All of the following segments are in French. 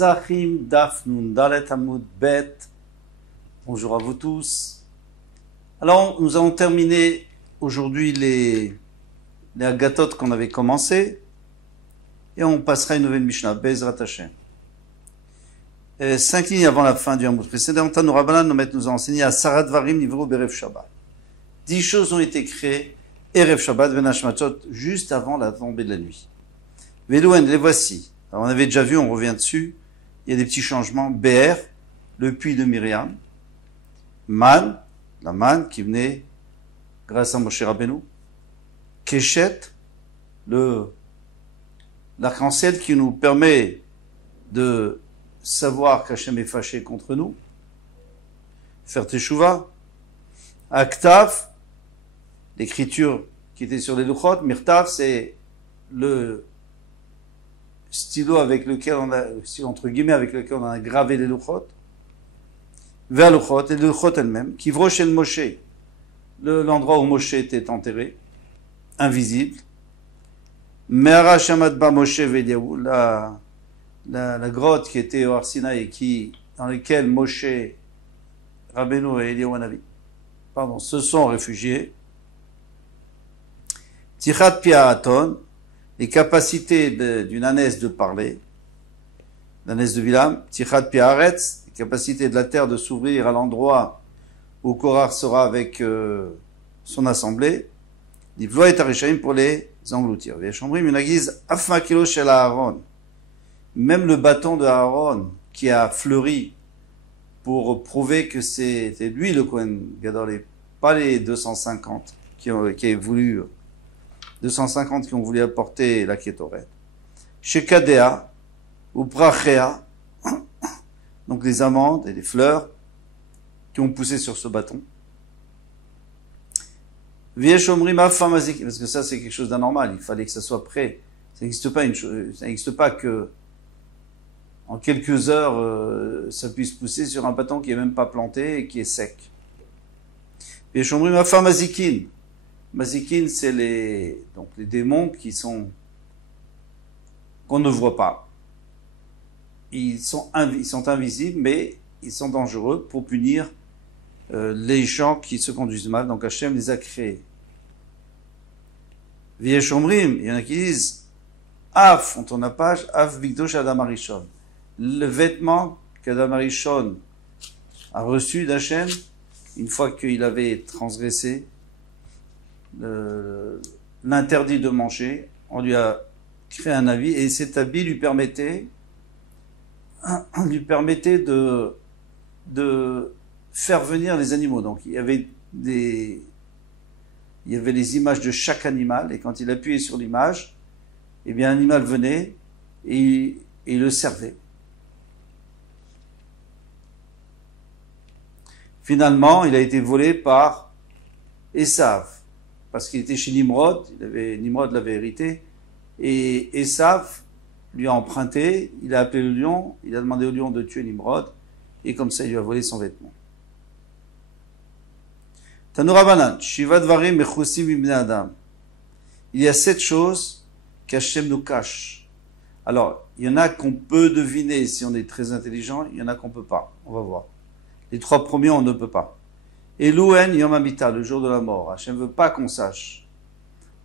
Pesachim Daf Nun Dalet Amud Bet. Bonjour à vous tous. Alors, nous allons terminer aujourd'hui les Agatot qu'on avait commencé et on passera à une nouvelle Mishnah, Bezrat Hashem. 5 lignes avant la fin du Hamoud précédent, Tanu Rabbanan nous a enseigné à Sarat Varim Nivro Berev Shabbat. 10 choses ont été créées, Erev Shabbat, Venashmatot, juste avant la tombée de la nuit. Velouen, les voici. Alors, on avait déjà vu, on revient dessus. Il y a des petits changements. Be'er, le puits de Myriam. Man, la manne qui venait grâce à Moshe Rabbeinu. Keshet, l'arc-en-ciel qui nous permet de savoir qu'Hachem est fâché contre nous. Faire Teshuvah. Aktav, l'écriture qui était sur les Luchot. Mirtav, c'est le stylo avec lequel on a, entre guillemets, avec lequel on a gravé les Luchot. Vers Luchot, et les Luchot elles-mêmes, qui vrochent le Moshe, l'endroit où Moshe était enterré, invisible. Me'ara Shamadba Moshe Veliaou, la grotte qui était au Har Sinaï et dans laquelle Moshe, Rabbeinu et Eliyahu Hanavi, se sont réfugiés. Tichat Piaraton, les capacités d'une ânesse de parler, l'ânesse de Bilam, Tichat Piaretz, les capacités de la terre de s'ouvrir à l'endroit où Korach sera avec son assemblée, Livloa et Arishaim pour les engloutir. Veshomrim, une aguise, Afma Kilo Shel Aaron, même le bâton de Aaron qui a fleuri pour prouver que c'était lui le Kohen Gadol et pas les 250 qui ont voulu 250 qui ont voulu apporter la Kétoret. Chez Kadea, ou Prachea, donc les amandes et les fleurs qui ont poussé sur ce bâton. Vieshomrima Famazik, parce que ça c'est quelque chose d'anormal, il fallait que ça soit prêt. Ça n'existe pas que en quelques heures ça puisse pousser sur un bâton qui est même pas planté et qui est sec. Vieshomrima Famazikin. Mazikin, c'est les démons qu'on ne voit pas. Ils sont invisibles, mais ils sont dangereux pour punir les gens qui se conduisent mal. Donc Hachem les a créés. Vieshomrim, il y en a qui disent Af, on tourne la page, Af Bigdosh Adam Arishon. Le vêtement qu'Adam Arishon a reçu d'Hachem, une fois qu'il avait transgressé l'interdit de manger, on lui a créé un habit et cet habit lui permettait de faire venir les animaux. Donc il y avait les images de chaque animal et quand il appuyait sur l'image, eh bien l'animal venait et il le servait. Finalement, il a été volé par Esav. Parce qu'il était chez Nimrod, Nimrod l'avait hérité, et Esav lui a emprunté, il a appelé le lion, il a demandé au lion de tuer Nimrod, et comme ça il lui a volé son vêtement. Tanu Rabbanan, Shiva Dvarim Mechusim Ibn Adam. Il y a 7 choses qu'Hachem nous cache. Alors, il y en a qu'on peut deviner si on est très intelligent, il y en a qu'on peut pas, on va voir. Les 3 premiers, on ne peut pas. Elouen Yom Hamita, le jour de la mort. Hachem ne veut pas qu'on sache.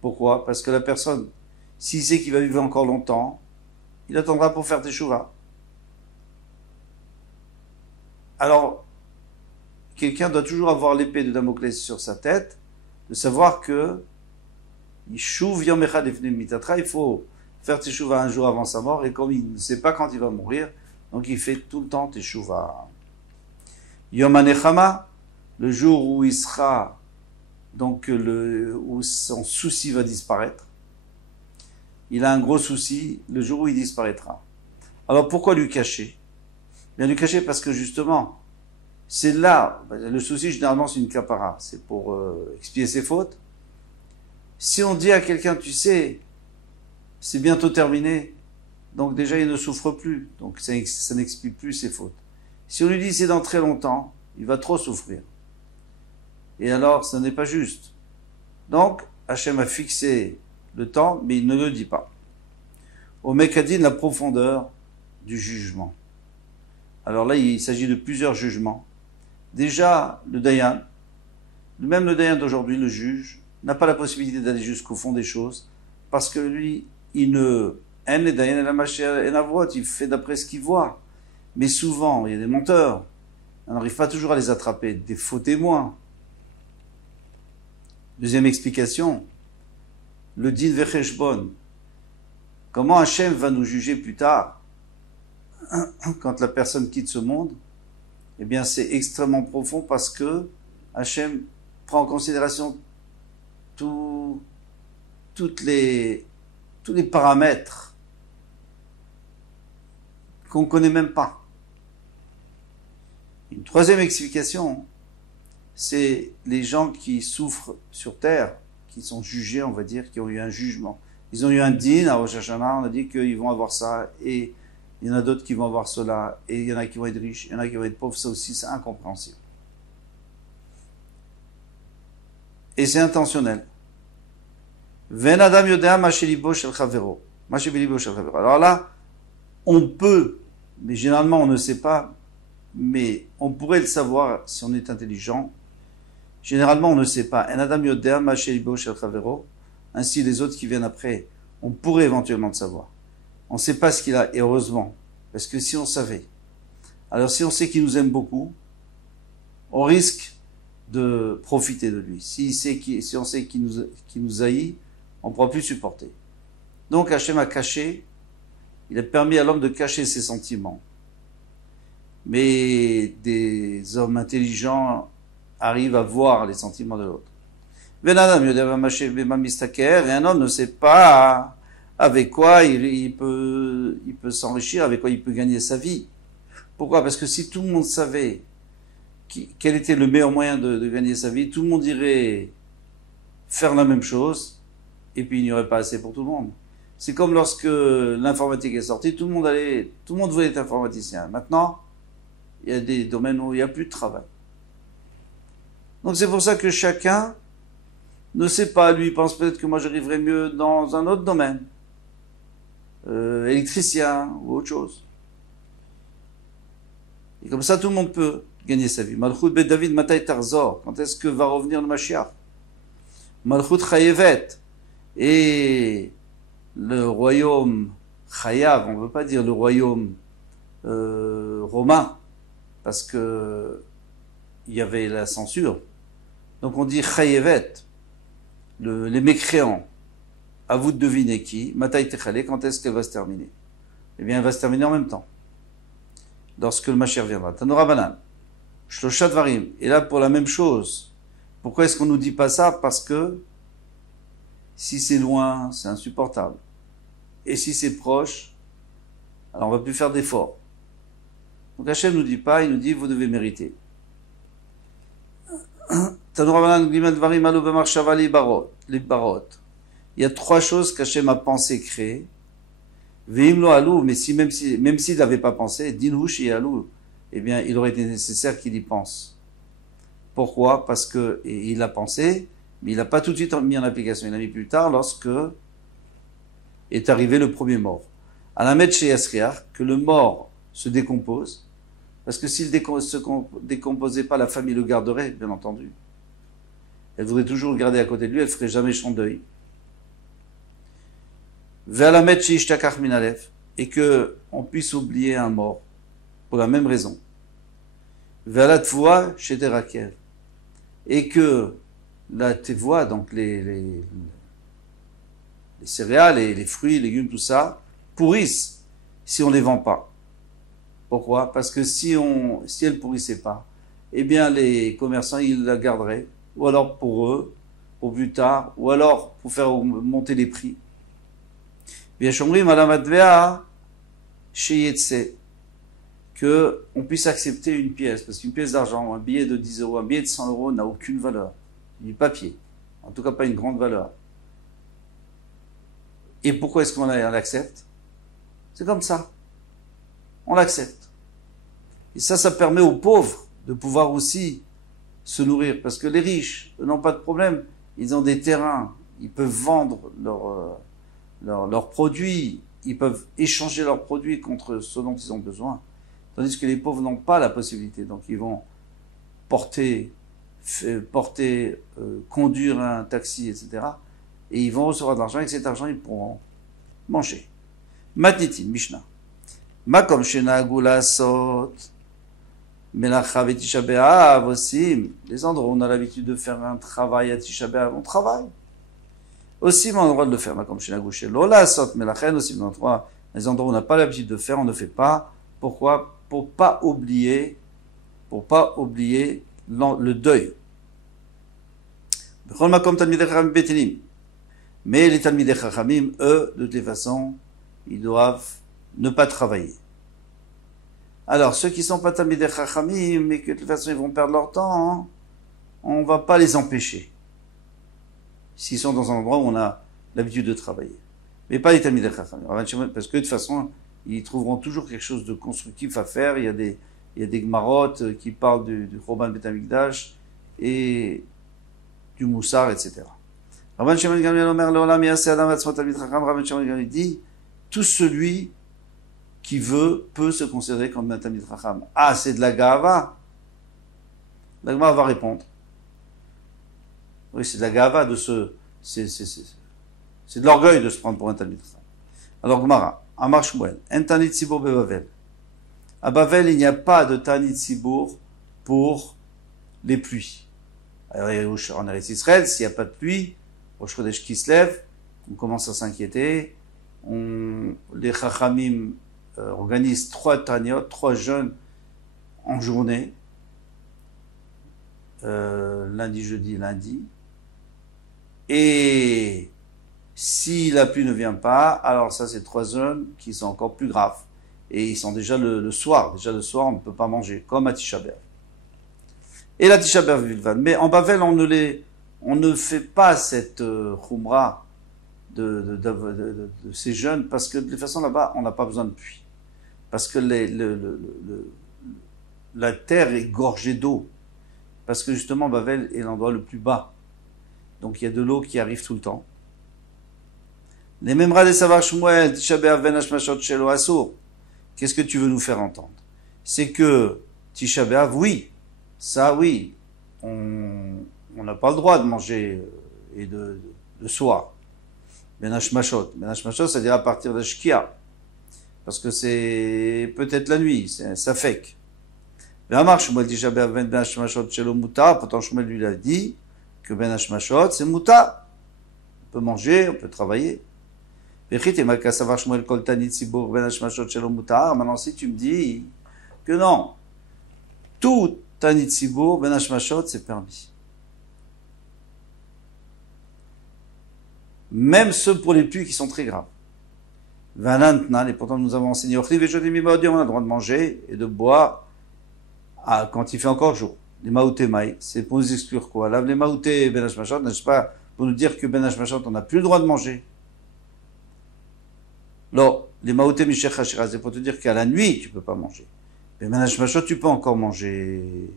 Pourquoi? Parce que la personne, s'il sait qu'il va vivre encore longtemps, il attendra pour faire Teshuvah. Alors, quelqu'un doit toujours avoir l'épée de Damoclès sur sa tête, de savoir que Yishuv Yom Echad Lefnei Mitatra, il faut faire Teshuvah un jour avant sa mort, et comme il ne sait pas quand il va mourir, donc il fait tout le temps Teshuvah. Yom HaNechama, le jour où il sera, donc où son souci va disparaître. Il a un gros souci, le jour où il disparaîtra. Alors pourquoi lui cacher? Bien lui cacher parce que justement, c'est là, le souci généralement c'est une capara, c'est pour expier ses fautes. Si on dit à quelqu'un, tu sais, c'est bientôt terminé, donc déjà il ne souffre plus, donc ça n'expie plus ses fautes. Si on lui dit c'est dans très longtemps, il va trop souffrir. Et alors, ce n'est pas juste. Donc, Hachem a fixé le temps, mais il ne le dit pas. Au Mekadin, la profondeur du jugement. Alors là, il s'agit de plusieurs jugements. Déjà, le Dayan, même le Dayan d'aujourd'hui, le juge, n'a pas la possibilité d'aller jusqu'au fond des choses, parce que lui, il ne... il fait d'après ce qu'il voit. Mais souvent, il y a des menteurs. On n'arrive pas toujours à les attraper, des faux témoins. Deuxième explication, le din vecheshbon. Comment Hachem va nous juger plus tard, quand la personne quitte ce monde? Eh bien, c'est extrêmement profond parce que Hachem prend en considération tous les paramètres qu'on ne connaît même pas. Une troisième explication, c'est les gens qui souffrent sur terre, qui sont jugés, on va dire, qui ont eu un jugement. Ils ont eu un din à Rosh Hashanah, on a dit qu'ils vont avoir ça, et il y en a d'autres qui vont avoir cela, et il y en a qui vont être riches, il y en a qui vont être pauvres, ça aussi c'est incompréhensible. Et c'est intentionnel. Alors là, on peut, mais généralement on ne sait pas, mais on pourrait le savoir si on est intelligent. Généralement on ne sait pas. Ainsi les autres qui viennent après, on pourrait éventuellement le savoir. On ne sait pas ce qu'il a, et heureusement, parce que si on savait, alors si on sait qu'il nous aime beaucoup, on risque de profiter de lui. Si on sait qu'il nous haït, on ne pourra plus supporter. Donc Hachem a caché, il a permis à l'homme de cacher ses sentiments. Mais des hommes intelligents arrivent à voir les sentiments de l'autre. Et un homme ne sait pas avec quoi il peut s'enrichir, avec quoi il peut gagner sa vie. Pourquoi? Parce que si tout le monde savait quel était le meilleur moyen de gagner sa vie, tout le monde irait faire la même chose, et puis il n'y aurait pas assez pour tout le monde. C'est comme lorsque l'informatique est sortie, tout le monde voulait être informaticien. Maintenant, il y a des domaines où il n'y a plus de travail. Donc c'est pour ça que chacun ne sait pas, lui, il pense peut-être que moi j'arriverai mieux dans un autre domaine, électricien ou autre chose. Et comme ça, tout le monde peut gagner sa vie. Malchut Bet David Matay Tarzor, quand est-ce que va revenir le Mashiach? Malchut Chayevet, et le royaume Chayav, on ne veut pas dire le royaume romain, parce que il y avait la censure. Donc on dit Chayevet, les mécréants. À vous de deviner qui. Matay Techale, quand est-ce qu'elle va se terminer? Eh bien, elle va se terminer en même temps, lorsque le Mashiach viendra. Tanura Banan, Shloshat Varim. Et là, pour la même chose. Pourquoi est-ce qu'on nous dit pas ça? Parce que si c'est loin, c'est insupportable. Et si c'est proche, alors on va plus faire d'efforts. Donc Hachem nous dit pas, il nous dit vous devez mériter. Il y a trois choses qu'Hachem a pensé créer. Mais même s'il n'avait pas pensé, dinhush et alou, eh bien, il aurait été nécessaire qu'il y pense. Pourquoi? Parce que il a pensé, mais il n'a pas tout de suite mis en application. Il a mis plus tard, lorsque est arrivé le premier mort. À la mettre chez Yasriach, que le mort se décompose, parce que s'il se décomposait pas, la famille le garderait, bien entendu. Elle voudrait toujours le garder à côté de lui, elle ferait jamais son deuil. Vers la mettre chez Ishtakach Minalef, et que on puisse oublier un mort, pour la même raison. Vers la Tvoa chez Terakev, et que la Tvoa, donc les céréales, et les fruits, les légumes, tout ça, pourrissent si on les vend pas. Pourquoi? Parce que si elles pourrissaient pas, eh bien les commerçants, ils la garderaient, ou alors pour eux, pour plus tard, ou alors pour faire monter les prix. Bien chomri, Madame Advea, chez Yetse, que on puisse accepter une pièce, parce qu'une pièce d'argent, un billet de 10 euros, un billet de 100 euros n'a aucune valeur. Du papier. En tout cas, pas une grande valeur. Et pourquoi est-ce qu'on l'accepte? C'est comme ça. On l'accepte. Et ça permet aux pauvres de pouvoir aussi se nourrir. Parce que les riches n'ont pas de problème. Ils ont des terrains. Ils peuvent vendre leurs produits. Ils peuvent échanger leurs produits contre ce dont ils ont besoin. Tandis que les pauvres n'ont pas la possibilité. Donc ils vont conduire un taxi, etc. Et ils vont recevoir de l'argent. Avec cet argent, ils pourront manger. Matnitin, Mishnah. Makom shenagu lasot melacha v'tisha b'av aussi. Les endroits où on a l'habitude de faire un travail à Tisha B'av, on travaille. Aussi, on a le droit de le faire. Makom shenagu shelo lasot melacha aussi. Dans les endroits où on n'a pas l'habitude de faire, on ne fait pas. Pourquoi? Pour pas oublier le deuil. Mais les Talmidei Chachamim, eux, de toutes les façons, ils doivent ne pas travailler. Alors, ceux qui sont pas Talmidei Chachamim, mais que de toute façon ils vont perdre leur temps, hein, on va pas les empêcher. S'ils sont dans un endroit où on a l'habitude de travailler. Mais pas les Talmidei Chachamim. Parce que de toute façon, ils trouveront toujours quelque chose de constructif à faire. Il y a des Gemarot qui parlent du Chorban Beit HaMikdash et du Moussar, etc. Rabban Shimon Gamliel Omer Leolam Yaseh Adam Atzmo Talmid Chacham. Rabban Shimon Gamliel dit, tout celui qui veut peut se considérer comme un Talmid Chacham. Ah, c'est de la Gava. La Gemara va répondre. Oui, c'est de la Gava c'est de l'orgueil de se prendre pour un Talmid Chacham. Alors Gemara, Amar Shmuel, un Tanit Tzibour Bebavel. À Bavel, il n'y a pas de Tanit Tzibour pour les pluies. Alors, en Eretz Israël, s'il n'y a pas de pluie, Rosh Chodesh qui se lève, on commence à s'inquiéter. Les Chachamim organisent 3 Taniot, 3 jeûnes en journée, lundi, jeudi, lundi. Et si la pluie ne vient pas, alors ça c'est 3 jeûnes qui sont encore plus graves. Et ils sont déjà le soir. Déjà le soir, on ne peut pas manger, comme à Tisha B'Av. Et la Tisha B'Av Vilvan. Mais en Bavel, on ne fait pas cette khumra de ces jeûnes, parce que de toute façon là-bas, on n'a pas besoin de pluie. Parce que la terre est gorgée d'eau. Parce que justement, Bavel est l'endroit le plus bas. Donc il y a de l'eau qui arrive tout le temps. Les Memra de Savar Shmuel, Tisha B'Av Ben Hashmashot Shelo Asur. Qu'est-ce que tu veux nous faire entendre? C'est que Tisha B'Av, oui, ça oui, on n'a pas le droit de manger et de soir. Ben Hashmashot. Ben Hashmashot, c'est-à-dire à partir de Shkia. Parce que c'est peut-être la nuit, c'est ça fake. Ve'amar Shmuel Tisha B'Av Ben Hashmashot Shelo Mutar. Pourtant Shmuel lui a dit que Ben Hashmashot, c'est Mutar. On peut manger, on peut travailler. Maintenant, si tu me dis que non, tout Tanit Tzibour, Ben Hashmashot, c'est permis. Même ceux pour les pluies qui sont très graves. Et pourtant nous avons enseigné, on a le droit de manger et de boire quand il fait encore jour. Les Maouté Maï, c'est pour nous exclure quoi? Là, les Maouté Ben Hashmashot, n'est-ce pas pour nous dire que Ben Hashmashot, on n'a plus le droit de manger? Alors, les Maouté Mishech Hashira, c'est pour te dire qu'à la nuit, tu peux pas manger. Mais Ben Hashmashot, tu peux encore manger.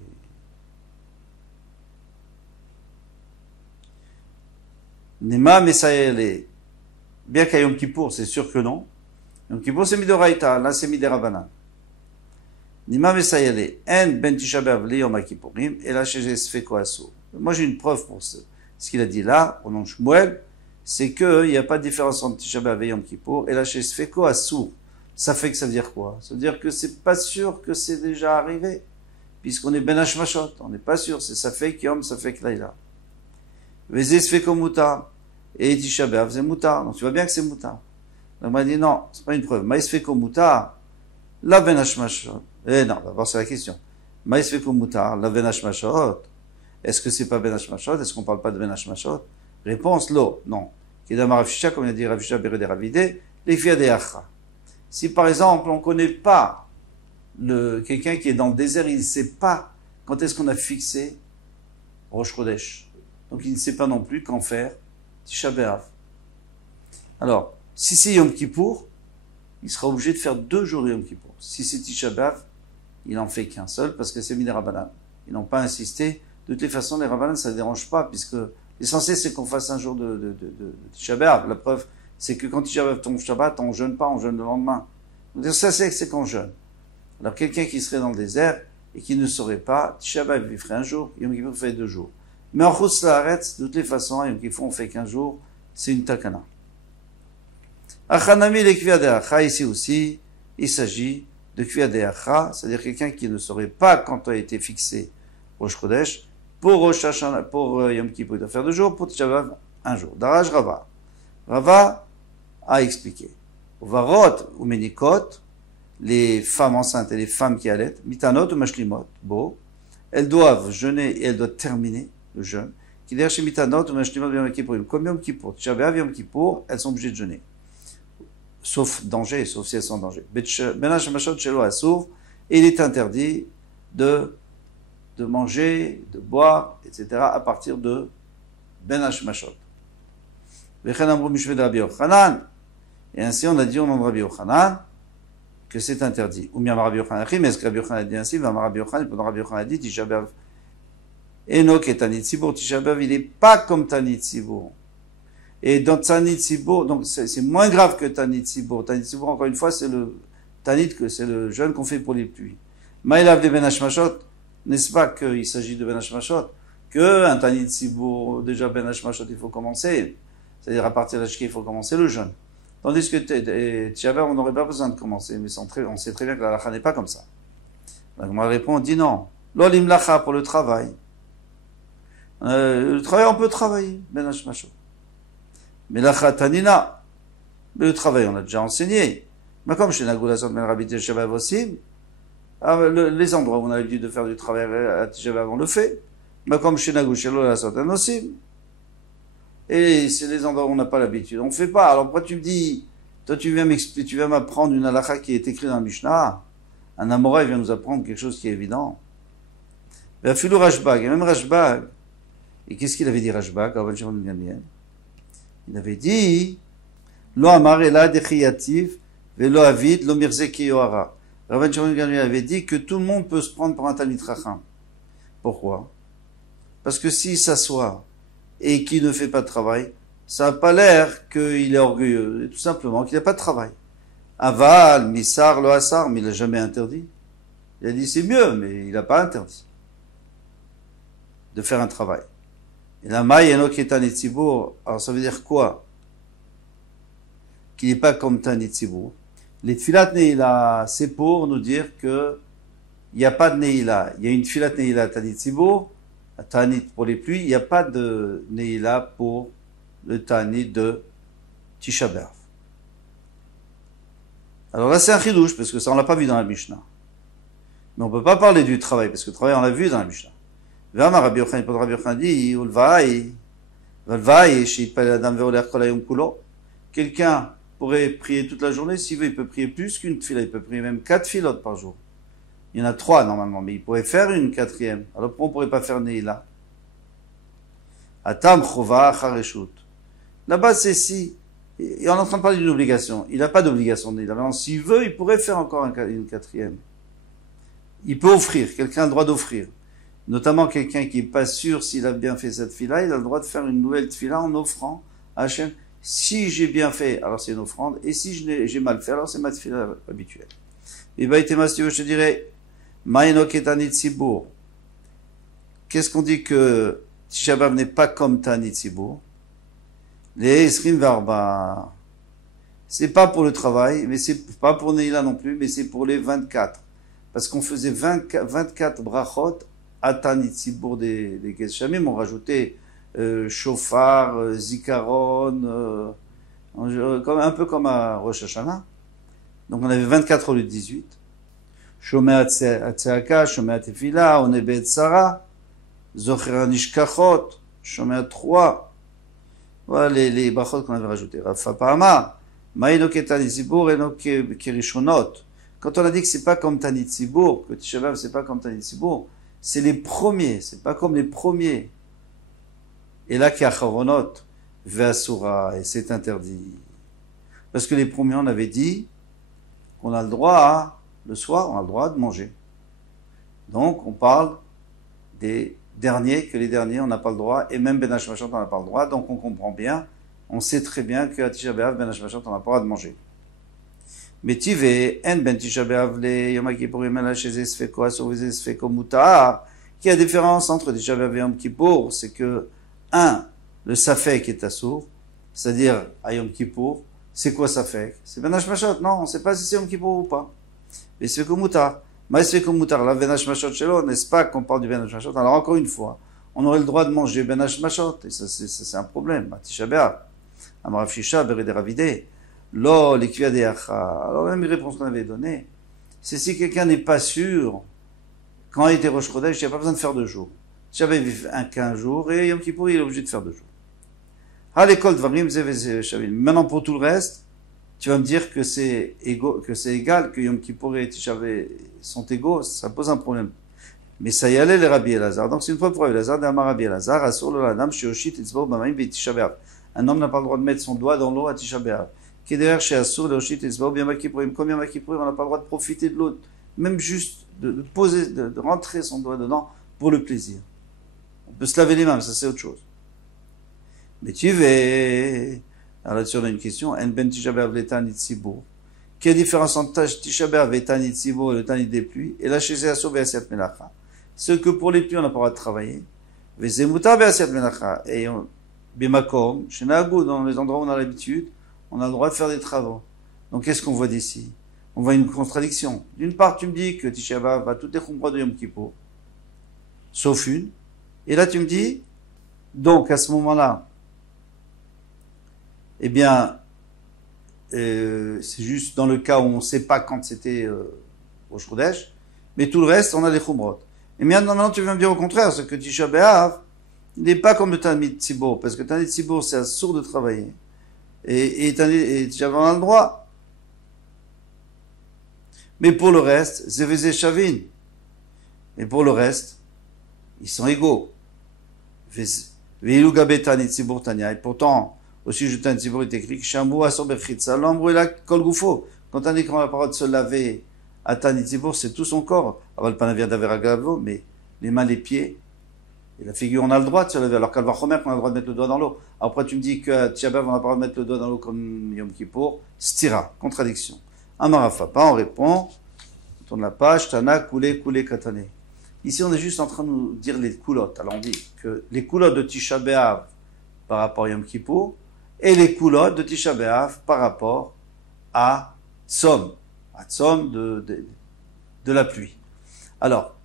Nema Messaïle, bien qu'à Yom Kippour, c'est sûr que non. Yom Kippour, c'est Midoraïta, là c'est Miderabanan. Nema Messaïle, En Ben Tisha B'Av li Yom Kippourim, et là chez Sfeko Asur. Moi j'ai une preuve pour ce qu'il a dit là, au nom de Shmuel, c'est qu'il n'y a pas de différence entre Tisha B'Av et Yom Kippour, et là chez Sfeko Asur. Ça fait que ça veut dire quoi? Ça veut dire que c'est pas sûr que c'est déjà arrivé, puisqu'on est Ben Hashmashot, on n'est pas sûr, c'est ça fait Yom, ça fait Laïla. Vezé Sfeko Mutar, et Tisha B'Av c'est Mutar, donc tu vois bien que c'est Mutar. Donc on m'a dit non, c'est pas une preuve. Maïs Sfeko Mutar, la Ben Hashmashot. Non, d'abord c'est la question. Maïs Sfeko Mutar, la Ben Hashmashot. Est-ce que c'est pas Ben Hashmashot? Est-ce qu'on parle pas de Ben Hashmashot? Réponse, l'eau, non. Kedama Rav Shisha, comme il a dit Rav Shisha Bered Ravide, les filles des Acha. Si par exemple, on connaît pas quelqu'un qui est dans le désert, il ne sait pas quand est-ce qu'on a fixé Rosh Chodesh. Donc il ne sait pas non plus quand faire Tisha B'Av. Alors, si c'est Yom Kippour, il sera obligé de faire 2 jours de Yom Kippour. Si c'est Tisha B'Av, il n'en fait qu'un seul parce que c'est Midei Rabbanan. Ils n'ont pas insisté. De toutes les façons, les Rabbanan, ça ne dérange pas puisque l'essentiel, c'est qu'on fasse un jour de Tisha B'Av. La preuve, c'est que quand Tisha B'Av tombe Shabbat, on jeûne pas, on jeûne le lendemain. Donc ça, c'est qu'on jeûne. Alors quelqu'un qui serait dans le désert et qui ne saurait pas, Tisha B'Av il ferait un jour, Yom Kippur fait 2 jours. Mais en Chutz La'aretz, de toutes les façons, Yom Kippur on fait 15 jours, c'est une takana. Achanami le Kviyat De'acha, ici aussi, il s'agit de Kviyat De'acha, c'est-à-dire quelqu'un qui ne saurait pas quand a été fixé Rosh Chodesh, pour Rosh Hashanah, pour Yom Kippur il doit faire 2 jours, pour Tisha B'Av 1 jour. Daraj Rava. Rava a expliqué. Varot ou Menikot, les femmes enceintes et les femmes qui allaitent, mitanot ou mashlimot, beau, elles doivent jeûner et elles doivent terminer le jeûne. Qui d'ailleurs chez mitanot ou mashlimot Yom Kippur, comme Yom Kippur, Tisha B'Av Yom Kippur, elles sont obligées de jeûner. Sauf danger, sauf si elles sont en danger. Benach mashot shelo asur, et il est interdit de manger, de boire, etc. à partir de Benach mashot. Vechen amru mishveh de Rabbi Yochanan, et ainsi on a dit au nom de Rabbi Yochanan, que c'est interdit. Ou bien Rabbi Yochanan, mais est-ce que Rabbi Yochanan a dit ainsi? Rabbi Yochanan, pendant Rabbi Yochanan a dit, Tisha B'Av, Enoch et Tanit Tzibour, Tisha B'Av, il n'est pas comme Tanit Tzibour. Et dans Tanit Tzibour, donc c'est moins grave que Tanit Tzibour. Tanit Tzibour, encore une fois, c'est le Tanit, que c'est le jeûne qu'on fait pour les pluies. Maïlav de Ben Hashmashot, n'est-ce pas qu'il s'agit de Ben Hashmashot? Que un Tanit Tzibour, déjà Ben Hashmashot, il faut commencer. C'est-à-dire à partir de l'Ashki, il faut commencer le jeûne. Tandis que Tisha B'Av, on n'aurait pas besoin de commencer, mais on sait très bien que la lacha n'est pas comme ça. Donc on répond, on dit non. L'olim lacha pour le travail. Le travail, on peut travailler, ben hashmashot. Mais lacha tanina, mais le travail, on a déjà enseigné. Mais comme chez Nagoulason ben Rabbi Tisha B'Av aussi, les endroits où on a l'habitude de faire du travail à Tisha B'Av, on le fait. Mais comme chez Nagoulason aussi. Et c'est les endroits où on n'a pas l'habitude. On ne fait pas. Alors pourquoi tu me dis, toi tu viens m'apprendre une halakha qui est écrite dans la Mishnah. Un Amora, il vient nous apprendre quelque chose qui est évident. Mais Afilou Rashbag, et même Rashbag. Et qu'est-ce qu'il avait dit Rashbag? Il avait dit, Lo amar ela dechiyativ, velo avid, lo mirzeki yohara. Rabban Shimon Gamliel avait dit que tout le monde peut se prendre pour un Talmid Chacham. Pourquoi? Parce que s'il s'assoit et qui ne fait pas de travail, ça n'a pas l'air qu'il est orgueilleux, tout simplement qu'il n'a pas de travail. Aval, Missar, le Hassar, mais il n'a jamais interdit. Il a dit c'est mieux, mais il n'a pas interdit de faire un travail. Et la maille Enoch et Tanit Tzibour, alors ça veut dire quoi? Qu'il n'est pas comme Tanit Tzibour. Les Tfilat Neila, c'est pour nous dire que il n'y a pas de Neila. Il y a une Tfilat Neila Tanit Tzibour, Tanit pour les pluies, il n'y a pas de Neila pour le Tanit de Tisha B'Av. Alors là, c'est un chidouche, parce que ça, on l'a pas vu dans la Mishnah. Mais on peut pas parler du travail, parce que le travail, on l'a vu dans la Mishnah. Vama Rabbi Yochanan, pour Rabbi Yochanan dit, quelqu'un pourrait prier toute la journée, s'il veut, il peut prier plus qu'une tfila, il peut prier même 4 filotes par jour. Il y en a 3 normalement, mais il pourrait faire une 4e. Alors pourquoi on pourrait pas faire Neila? Atam chova chareshut. Là-bas, c'est si. Et on est en train de parler d'une obligation. Il n'a pas d'obligation de Neila. Maintenant, s'il veut, il pourrait faire encore une 4e. Il peut offrir. Quelqu'un a le droit d'offrir. Notamment quelqu'un qui n'est pas sûr s'il a bien fait cette fila, il a le droit de faire une nouvelle fila en offrant à Hachem. Si j'ai bien fait, alors c'est une offrande. Et si j'ai mal fait, alors c'est ma fila habituelle. Et bah, je te dirais, Maïnok et Tanit Tzibour. Qu'est-ce qu'on dit que Tisha B'Av n'est pas comme Tanit Tzibour? Les Esrim Varba. C'est pas pour le travail, mais c'est pas pour Neila non plus, mais c'est pour les 24. Parce qu'on faisait 24 brachot à Tanit Tzibour des Keshamim. On rajoutait Shofar, Zikaron, un peu comme à Rosh Hashanah. Donc on avait 24 au lieu de 18. Shomea Tzeaka, Shomea Tefila, Onebe Tzara, Zocher Nishkachot, Shomea 3. Voilà les brachot qu'on avait rajoutés. Rafa Pahama, Maïno Tanit Tzibour, Eno Kirishonot. Quand on a dit que c'est pas comme Tanit Tzibour, que Tisha B'Av c'est pas comme Tanit Tzibour, c'est les premiers, c'est pas comme les premiers. Et là, qu'il y a Charonot, Ve'asura, et c'est interdit. Parce que les premiers, on avait dit qu'on a le droit, le soir, on a le droit de manger. Donc, on parle des derniers, que les derniers, on n'a pas le droit, et même Ben Hashmashot, on n'a pas le droit, donc on comprend bien, on sait très bien qu'à Tisha B'Av, Ben Hashmashot, on n'a pas le droit de manger. Metive, en ben Tisha B'Av le Yom Kippourim ala sheze sfeko asur veze sfeko mutar. Qu'il y a différence entre Tisha B'Av et Yom Kippour, c'est que, le safek est assour, c'est-à-dire à Yom Kippour. C'est quoi safek? C'est ben hashmashot. Non, on ne sait pas si c'est Yom Kippour ou pas. Mais sfeko mutar. Mais sfeko mutar, la ben hashmashot shelo, n'est-ce pas qu'on parle du ben hashmashot? Alors encore une fois, on aurait le droit de manger ben hashmashot, et ça c'est un problème. Tisha B'Av. Amarav Shisha, Bered Ravide. Lo, les Kviadeacha. Alors, la même réponse qu'on avait donnée, c'est si quelqu'un n'est pas sûr, quand il était Rosh Chodesh, il n'y a pas besoin de faire 2 jours. J'avais qu'un jour, et Yom Kippour, il est obligé de faire 2 jours. À l'école de Vamrim, maintenant, pour tout le reste, tu vas me dire que c'est égal, que Yom Kippour et Tisha B'Av sont égaux, ça pose un problème. Mais ça y allait, les Rabbi Elazar. Donc, c'est une fois pour Rabbi Elazar, d'Amar Rabbi Elazar, Asur lo l'adam, Sheoshit, Itzbo, Bamaim, Tisha B'Av. Un homme n'a pas le droit de mettre son doigt dans l'eau à Tisha B'Av. Qui est derrière chez Assour, Leoshit, Etzbaou, bien Makipourim. Comme Yom Makipourim, on n'a pas le droit de profiter de l'eau, même juste de poser, de rentrer son doigt dedans pour le plaisir. On peut se laver les mains, ça c'est autre chose. Mais tu veux. Alors là-dessus, on a une question. En ben Tisha B'Av le Tanit Tzibour. Quelle différence entre Tisha B'Av et Tanit Tzibour, le Tanit des pluies, et là chez Assour, Be'asiat Melacha. Ce que pour les pluies, on n'a pas le droit de travailler. Vezemuta Be'asiat Melacha. Et Bimakom, chez Nagou, dans les endroits où on a l'habitude, on a le droit de faire des travaux. Donc, qu'est-ce qu'on voit d'ici? On voit une contradiction. D'une part, tu me dis que Tisha B'Av va toutes les Khumra de Yom Kippour, sauf une. Et là, tu me dis, donc, à ce moment-là, eh bien, c'est juste dans le cas où on ne sait pas quand c'était au Shrodesh, mais tout le reste, on a les Khumrot. Et maintenant, tu viens me dire au contraire, c'est que Tisha B'Av, il n'est pas comme le Tanit Tzibour, parce que le Tanit Tzibour, c'est assourd de travailler. Et Tisha B'Av a le droit. Mais pour le reste, Zévézé Shavin. Mais pour le reste, ils sont égaux. Veilou Gabé Tanit Tzibour Tanya. Et pourtant, au sujet du Tanit Tzibour, il est écrit Shambu Asor Bechitza, l'ombre et la Kol Goufo. Quand on dit qu'on a la parole de se laver à Tanit Tzibour, c'est tout son corps. Alors le Panavir d'Averagavo, mais les mains, les pieds, et la figure, on a le droit de se laver, alors qu'à Chomer, on a le droit de mettre le doigt dans l'eau. Après, tu me dis que Tisha B'Av, on n'a pas le droit de mettre le doigt dans l'eau comme Yom Kippour. Stira, contradiction. Amarafapa, on répond, on tourne la page, Tana, Koulé, Katane. Ici, on est juste en train de nous dire les coulottes. Alors, on dit que les coulottes de Tisha B'Av par rapport à Yom Kippour, et les coulottes de Tisha B'Av par rapport à Tzom de la pluie. Alors,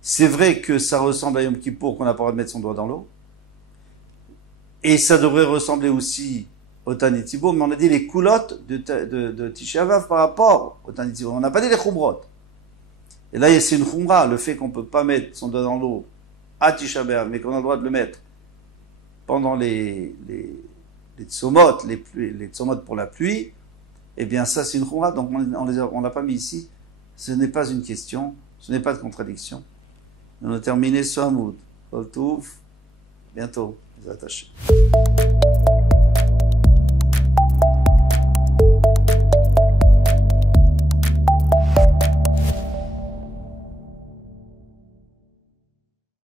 c'est vrai que ça ressemble à Yom Kippour, qu'on n'a pas le droit de mettre son doigt dans l'eau. Et ça devrait ressembler aussi au Tanit Tzibour, mais on a dit les coulottes de Tisha B'Av par rapport au Tanit Tzibour. On n'a pas dit les khumrot. Et là, c'est une khumra, le fait qu'on ne peut pas mettre son doigt dans l'eau à Tisha B'Av, mais qu'on a le droit de le mettre pendant les tsomot, les tsomot pour la pluie. Eh bien, ça, c'est une khumra, donc on l'a pas mis ici. Ce n'est pas une question, ce n'est pas de contradiction. On a terminé ce Hamoud. Bientôt, les attachés.